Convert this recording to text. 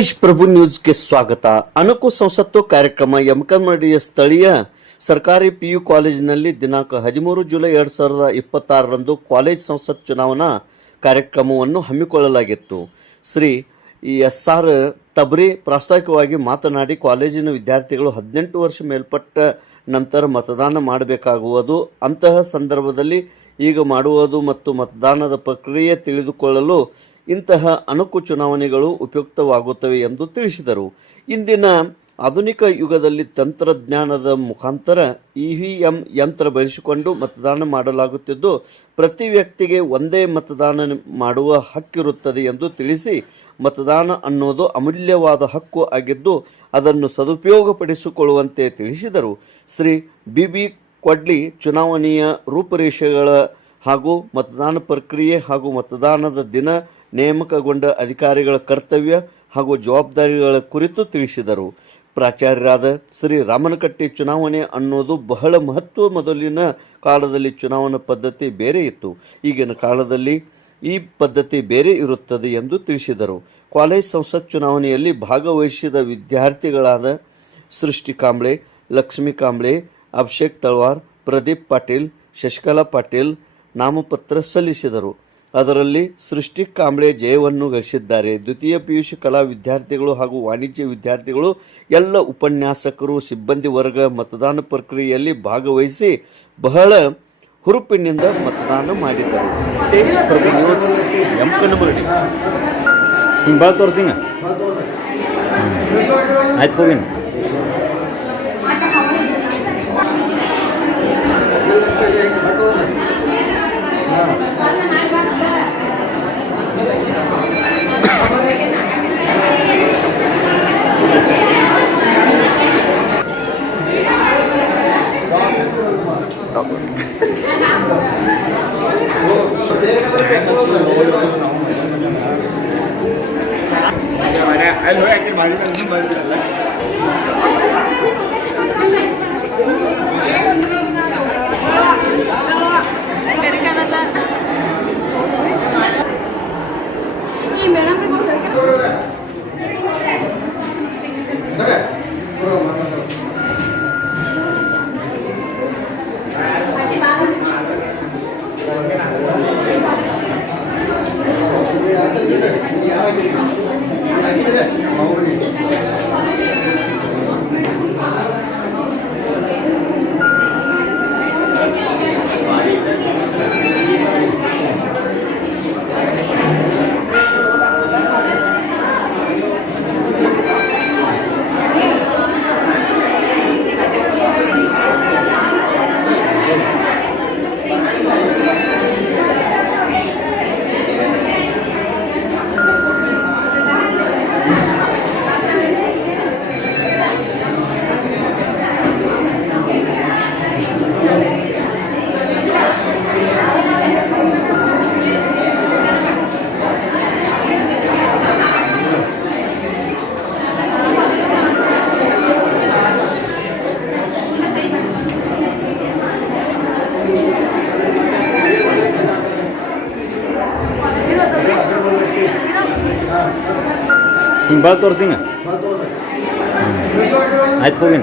ತೇಜ್ ಪ್ರಭು ನ್ಯೂಸ್ಗೆ ಸ್ವಾಗತ. ಅಣಕು ಸಂಸತ್ತು ಕಾರ್ಯಕ್ರಮ ಯಮಕನಮರಡಿಯ ಸ್ಥಳೀಯ ಸರ್ಕಾರಿ ಪಿಯು ಕಾಲೇಜಿನಲ್ಲಿ ದಿನಾಂಕ 13 ಜುಲೈ 2026ರಂದು ಕಾಲೇಜ್ ಸಂಸತ್ ಚುನಾವಣಾ ಕಾರ್ಯಕ್ರಮವನ್ನು ಹಮ್ಮಿಕೊಳ್ಳಲಾಗಿತ್ತು. ಶ್ರೀ ಎಸ್.ಆರ್. ತಬ್ರಿ ಪ್ರಾಸ್ತಾವಿಕವಾಗಿ ಮಾತನಾಡಿ, ಕಾಲೇಜಿನ ವಿದ್ಯಾರ್ಥಿಗಳು 18 ವರ್ಷ ಮೇಲ್ಪಟ್ಟ ನಂತರ ಮತದಾನ ಮಾಡಬೇಕಾಗುವುದು. ಅಂತಹ ಸಂದರ್ಭದಲ್ಲಿ ಈಗ ಮಾಡುವುದು ಮತ್ತು ಮತದಾನದ ಪ್ರಕ್ರಿಯೆ ತಿಳಿದುಕೊಳ್ಳಲು ಇಂತಹ ಅಣಕು ಚುನಾವಣೆಗಳು ಉಪಯುಕ್ತವಾಗುತ್ತವೆ ಎಂದು ತಿಳಿಸಿದರು. ಇಂದಿನ ಆಧುನಿಕ ಯುಗದಲ್ಲಿ ತಂತ್ರಜ್ಞಾನದ ಮುಖಾಂತರ ಇವಿಎಂ ಯಂತ್ರ ಬಳಸಿಕೊಂಡು ಮತದಾನ ಮಾಡಲಾಗುತ್ತಿದ್ದು, ಪ್ರತಿ ವ್ಯಕ್ತಿಗೆ ಒಂದೇ ಮತದಾನ ಮಾಡುವ ಹಕ್ಕಿರುತ್ತದೆ ಎಂದು ತಿಳಿಸಿ, ಮತದಾನ ಅನ್ನೋದು ಅಮೂಲ್ಯವಾದ ಹಕ್ಕು ಆಗಿದ್ದು ಅದನ್ನು ಸದುಪಯೋಗಪಡಿಸಿಕೊಳ್ಳುವಂತೆ ತಿಳಿಸಿದರು. ಶ್ರೀ ಬಿ ಕೊಡ್ಲಿ ಚುನಾವಣೆಯ ರೂಪುರೇಷೆಗಳ ಹಾಗೂ ಮತದಾನ ಪ್ರಕ್ರಿಯೆ ಹಾಗೂ ಮತದಾನದ ದಿನ ನೇಮಕಗೊಂಡ ಅಧಿಕಾರಿಗಳ ಕರ್ತವ್ಯ ಹಾಗೂ ಜವಾಬ್ದಾರಿಗಳ ಕುರಿತು ತಿಳಿಸಿದರು. ಪ್ರಾಚಾರ್ಯರಾದ ಶ್ರೀ ರಾಮನಕಟ್ಟಿ, ಚುನಾವಣೆ ಅನ್ನೋದು ಬಹಳ ಮಹತ್ವ. ಮೊದಲಿನ ಕಾಲದಲ್ಲಿ ಚುನಾವಣಾ ಪದ್ಧತಿ ಬೇರೆ ಇತ್ತು, ಈಗಿನ ಕಾಲದಲ್ಲಿ ಈ ಪದ್ಧತಿ ಬೇರೆ ಇರುತ್ತದೆ ಎಂದು ತಿಳಿಸಿದರು. ಕಾಲೇಜ್ ಸಂಸತ್ ಚುನಾವಣೆಯಲ್ಲಿ ಭಾಗವಹಿಸಿದ ವಿದ್ಯಾರ್ಥಿಗಳಾದ ಸೃಷ್ಟಿ ಕಾಂಬ್ಳೆ, ಲಕ್ಷ್ಮೀ ಕಾಂಬ್ಳೆ, ಅಭಿಷೇಕ್ ತಳವಾರ್, ಪ್ರದೀಪ್ ಪಾಟೀಲ್, ಶಶಿಕಲಾ ಪಾಟೀಲ್ ನಾಮಪತ್ರ ಸಲ್ಲಿಸಿದರು. ಅದರಲ್ಲಿ ಸೃಷ್ಟಿ ಕಾಂಬ್ಳೆ ಜಯವನ್ನು ಗಳಿಸಿದ್ದಾರೆ. ದ್ವಿತೀಯ ಪಿಯುಸಿ ಕಲಾ ವಿದ್ಯಾರ್ಥಿಗಳು ಹಾಗೂ ವಾಣಿಜ್ಯ ವಿದ್ಯಾರ್ಥಿಗಳು, ಎಲ್ಲ ಉಪನ್ಯಾಸಕರು, ಸಿಬ್ಬಂದಿ ವರ್ಗ ಮತದಾನ ಪ್ರಕ್ರಿಯೆಯಲ್ಲಿ ಭಾಗವಹಿಸಿ ಬಹಳ ಹುರುಪಿನಿಂದ ಮತದಾನ ಮಾಡಿದರು. ಯಮಕನಮರಡಿ ಆಯ್ತು ಹೋಗಿ ಹಿಂಗೆ ಭಾಳ ತೋರಿಸ್ತೀನಿ. ಆಯ್ತು ಹೋಗಿ